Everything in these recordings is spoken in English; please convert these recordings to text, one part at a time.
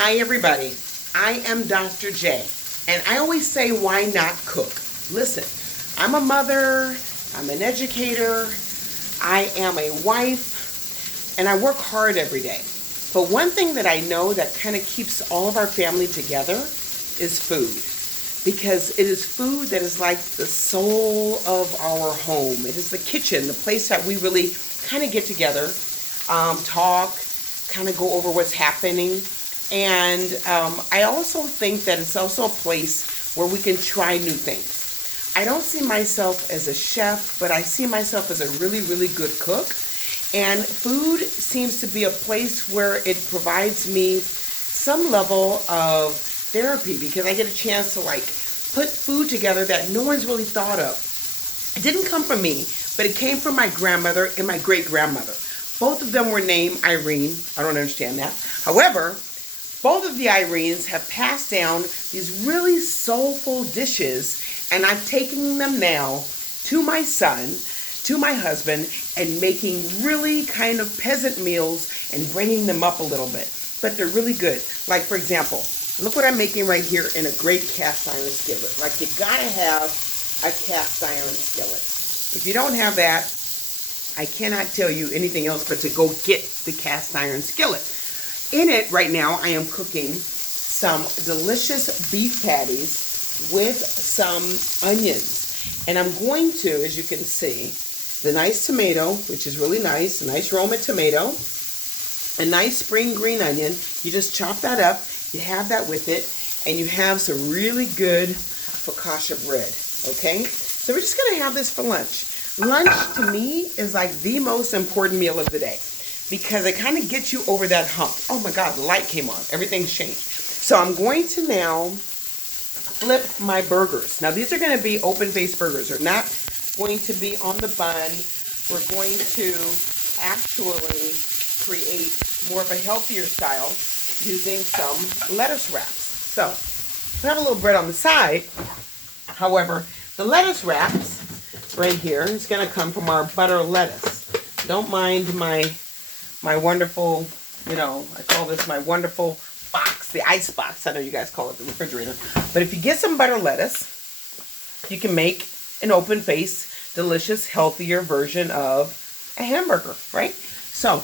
Hi everybody, I am Dr. J, and I always say why not cook? Listen, I'm a mother, I'm an educator, I am a wife, and I work hard every day. But one thing that I know that kind of keeps all of our family together is food. Because it is food that is like the soul of our home. It is the kitchen, the place that we really kind of get together, talk, kind of go over what's happening. And I also think that it's also a place where we can try new things. I don't see myself as a chef, but I see myself as a really, really good cook. And food seems to be a place where it provides me some level of therapy because I get a chance to put food together that no one's really thought of. It didn't come from me, but it came from my grandmother and my great grandmother. Both of them were named Irene. I don't understand that. However, both of the Irenes have passed down these really soulful dishes, and I'm taking them now to my son, to my husband, and making really kind of peasant meals and bringing them up a little bit. But they're really good. Like, for example, look what I'm making right here in a great cast iron skillet. Like, you gotta have a cast iron skillet. If you don't have that, I cannot tell you anything else but to go get the cast iron skillet. In it right now, I am cooking some delicious beef patties with some onions. And I'm going to, as you can see, the nice tomato, which is really nice, a nice Roma tomato, a nice spring green onion. You just chop that up, you have that with it, and you have some really good focaccia bread, okay? So we're just gonna have this for lunch. Lunch, to me, is like the most important meal of the day because it kind of gets you over that hump. Oh my God, the light came on, everything's changed. So I'm going to now flip my burgers. Now these are gonna be open-faced burgers. They're not going to be on the bun. We're going to actually create more of a healthier style using some lettuce wraps. So we have a little bread on the side. However, the lettuce wraps right here is going to come from our butter lettuce. Don't mind my wonderful, I call this my wonderful box, the ice box. I know you guys call it the refrigerator. But if you get some butter lettuce, you can make an open-faced, delicious, healthier version of a hamburger, right? So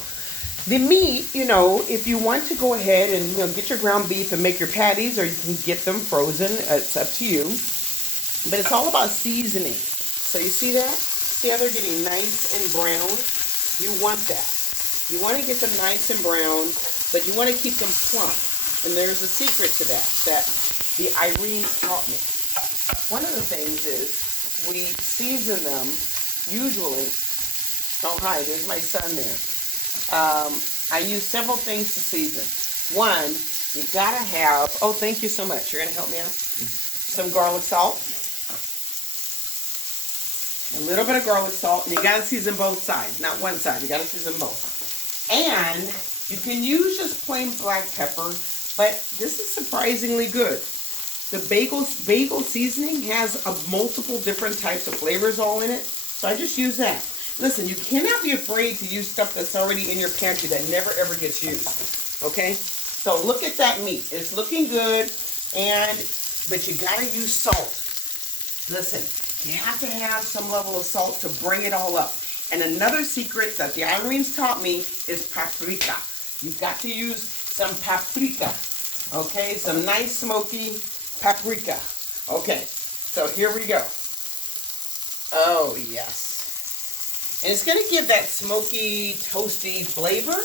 the meat, if you want to go ahead and get your ground beef and make your patties, or you can get them frozen. It's up to you. But it's all about seasoning. So you see that? See how they're getting nice and brown? You want that. You want to get them nice and brown, but you want to keep them plump. And there's a secret to that the Irenes taught me. One of the things is we season them usually. Oh, hi, there's my son there. I use several things to season. One, you gotta have, oh, thank you so much. You're gonna help me out? Some garlic salt. A little bit of garlic salt. And you gotta season both sides, not one side. You gotta season both. And you can use just plain black pepper, but this is surprisingly good. The bagel seasoning has multiple different types of flavors all in it, so I just use that. Listen, you cannot be afraid to use stuff that's already in your pantry that never ever gets used, okay? So look at that meat. It's looking good, but you gotta use salt. Listen, you have to have some level of salt to bring it all up. And another secret that the Irenes taught me is paprika. You've got to use some paprika, okay? Some nice smoky paprika. Okay, so here we go. Oh, yes. And it's going to give that smoky, toasty flavor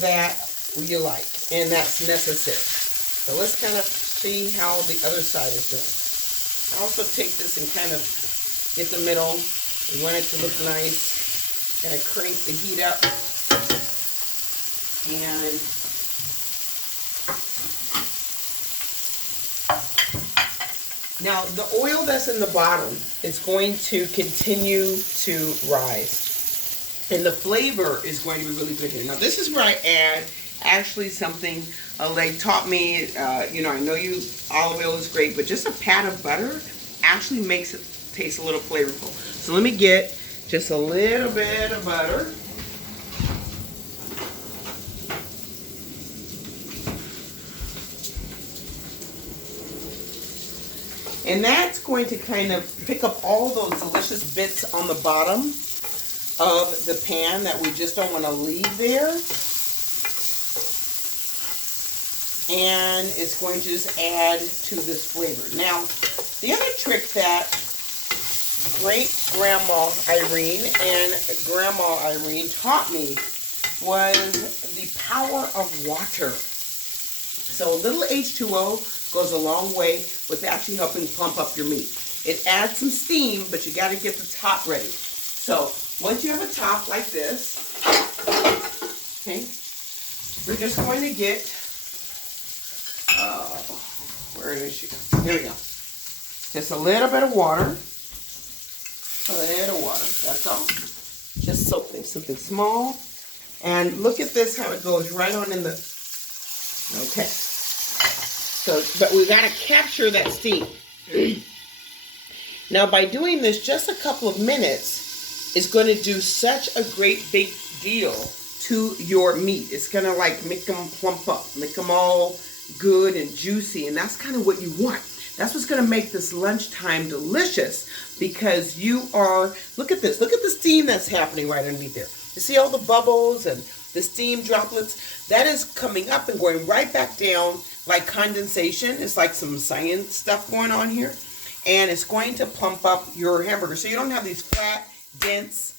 that you like, and that's necessary. So let's kind of see how the other side is doing. I also take this and kind of get the middle. We want it to look nice. Kind of crank the heat up. And now the oil that's in the bottom is going to continue to rise. And the flavor is going to be really good here. Now this is where I add actually something they taught me, I know olive oil is great, but just a pat of butter actually makes it taste a little flavorful. So let me get just a little bit of butter. And that's going to kind of pick up all those delicious bits on the bottom of the pan that we just don't want to leave there. And it's going to just add to this flavor. Now, the other trick that great grandma Irene and grandma Irene taught me was the power of water. So a little H2O goes a long way with actually helping plump up your meat. It adds some steam, but you got to get the top ready. So once you have a top like this, okay, we're just going to get, where did she go? Here we go. Just a little bit of water. A little water, that's all. Just something small. And look at this, how it goes right on in the, okay. So, but we gotta capture that steam. Now by doing this just a couple of minutes is gonna do such a great big deal to your meat. It's gonna like make them plump up, make them all good and juicy, and that's kind of what you want. That's what's gonna make this lunchtime delicious, because you are, look at this, look at the steam that's happening right underneath there. You see all the bubbles and the steam droplets? That is coming up and going right back down like condensation. It's like some science stuff going on here. And it's going to plump up your hamburger. So you don't have these flat, dense,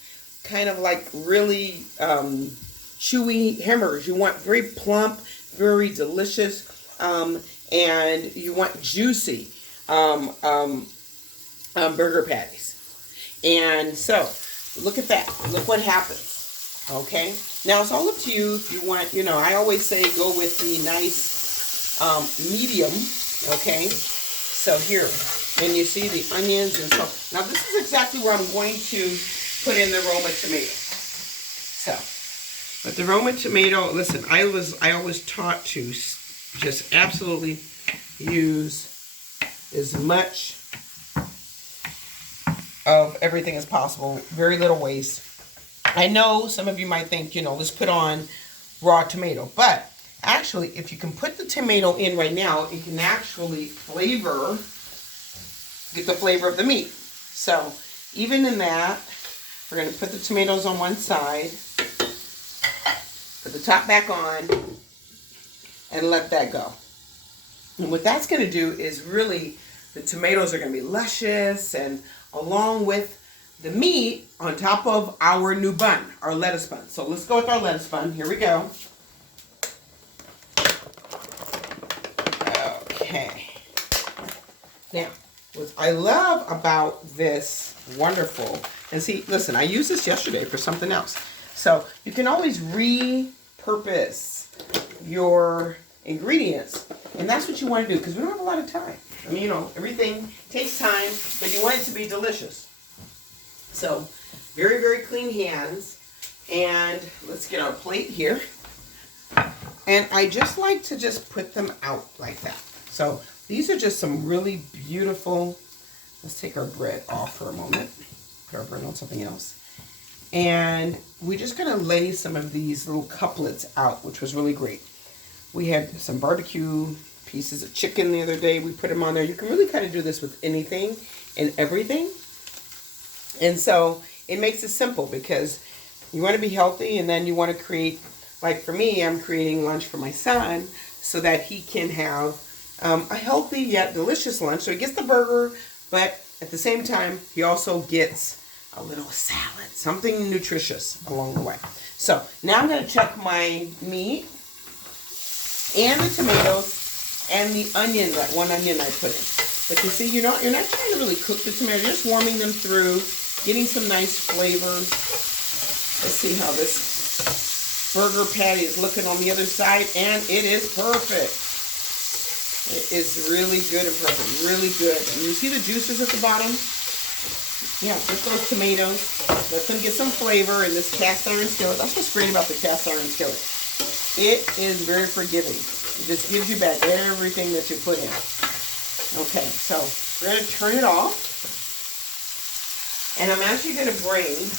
kind of like really chewy hamburgers. You want very plump, very delicious, and you want juicy burger patties. And so, look at that. Look what happens. Okay? Now, it's all up to you if you want, you know, I always say go with the nice medium. Okay? So, here. And you see the onions and so. Now, this is exactly where I'm going to put in the Roma tomato. So, but the Roma tomato, listen, I always taught to just absolutely use as much of everything as possible. Very little waste. I know some of you might think, you know, let's put on raw tomato. But actually, if you can put the tomato in right now, it can actually get the flavor of the meat. So even in that, we're going to put the tomatoes on one side, put the top back on, and let that go. And what that's going to do is really, the tomatoes are going to be luscious, and along with the meat on top of our new bun, our lettuce bun. So let's go with our lettuce bun. Here we go. Okay. Now, what I love about this wonderful, and see, listen, I used this yesterday for something else. So you can always repurpose your ingredients, and that's what you want to do, because we don't have a lot of time. I mean, you know, everything takes time, but you want it to be delicious. So, very, very clean hands. And let's get our plate here. And I just like to just put them out like that. So, these are just some really beautiful, let's take our bread off for a moment. Put our bread on something else. And we're just going to lay some of these little couplets out, which was really great. We had some barbecue pieces of chicken the other day. We put them on there. You can really kind of do this with anything and everything. And so it makes it simple, because you want to be healthy, and then you want to create, like for me, I'm creating lunch for my son so that he can have a healthy yet delicious lunch. So he gets the burger, but at the same time, he also gets a little salad, something nutritious along the way. So now I'm going to check my meat and the tomatoes and the onion, that one onion I put in. But you see, you're not trying to really cook the tomato. You're just warming them through, getting some nice flavor. Let's see how this burger patty is looking on the other side, and it is perfect. It is really good and perfect, really good. And you see the juices at the bottom? Yeah, just those tomatoes. Let them get some flavor in this cast iron skillet. That's what's great about the cast iron skillet. It is very forgiving. It just gives you back everything that you put in. Okay, so we're going to turn it off. And I'm actually going to bring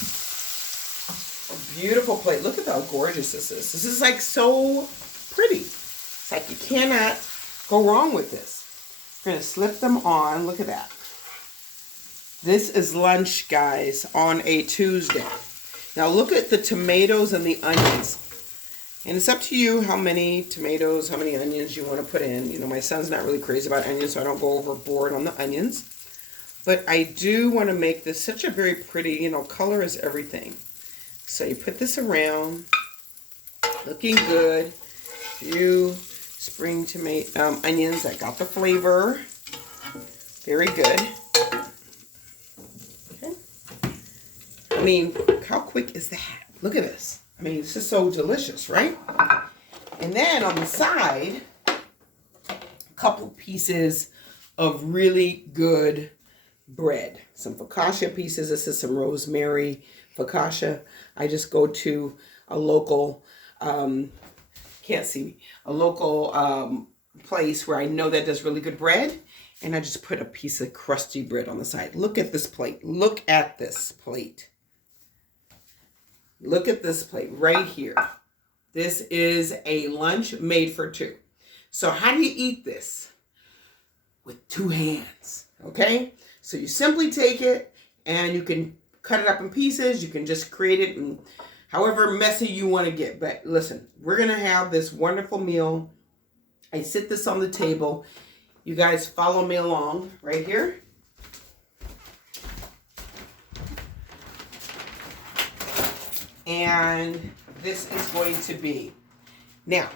a beautiful plate. Look at how gorgeous this is. This is like so pretty. It's like you cannot go wrong with this. We're going to slip them on. Look at that. This is lunch, guys, on a Tuesday. Now look at the tomatoes and the onions. And it's up to you how many tomatoes, how many onions you want to put in. You know, my son's not really crazy about onions, so I don't go overboard on the onions. But I do want to make this such a very pretty, you know, color is everything. So you put this around, looking good. Few spring tomato onions that got the flavor. Very good. Okay. I mean, how quick is that? Look at this. I mean, this is so delicious, right? And then on the side, a couple pieces of really good bread. Some focaccia pieces. This is some rosemary focaccia. I just go to a local, can't see me, a local place where I know that does really good bread. And I just put a piece of crusty bread on the side. Look at this plate. Look at this plate. Look at this plate right here. This is a lunch made for two. So how do you eat this? With two hands, okay? So you simply take it and you can cut it up in pieces. You can just create it in however messy you want to get. But listen, we're going to have this wonderful meal. I sit this on the table. You guys follow me along right here. And this is going to be, now,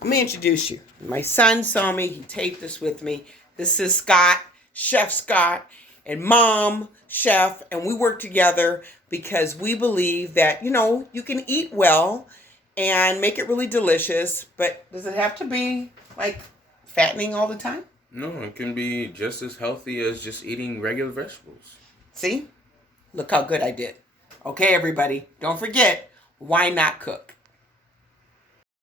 let me introduce you. My son saw me, he taped this with me. This is Scott, Chef Scott, and Mom, Chef, and we work together because we believe that, you know, you can eat well and make it really delicious, but does it have to be, like, fattening all the time? No, it can be just as healthy as just eating regular vegetables. See? Look how good I did. Okay, everybody, don't forget, why not cook?